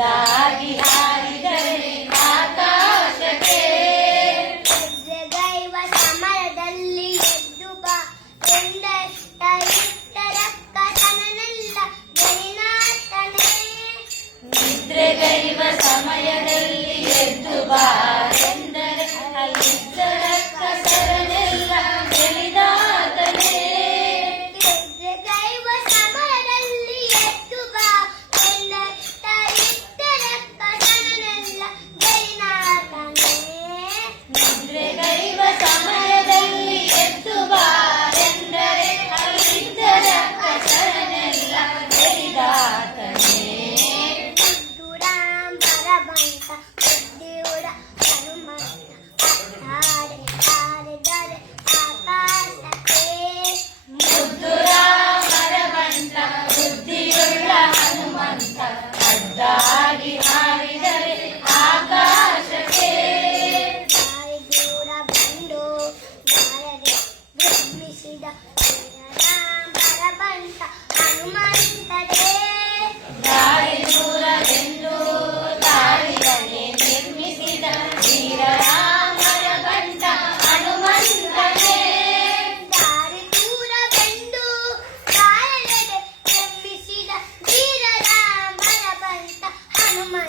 감사합니다.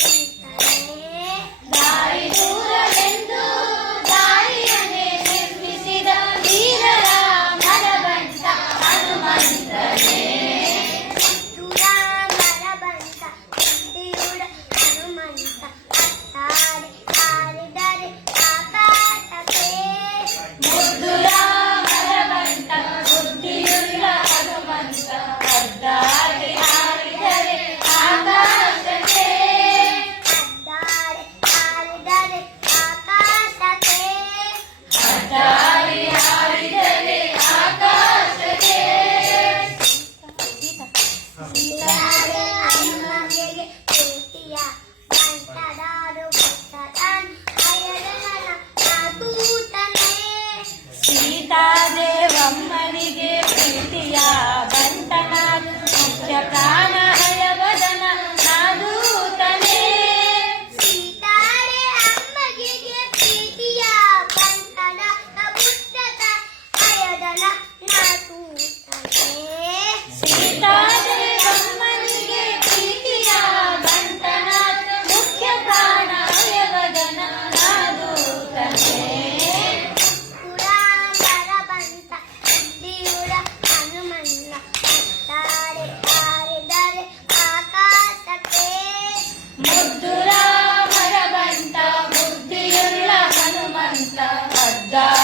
Sim. Да.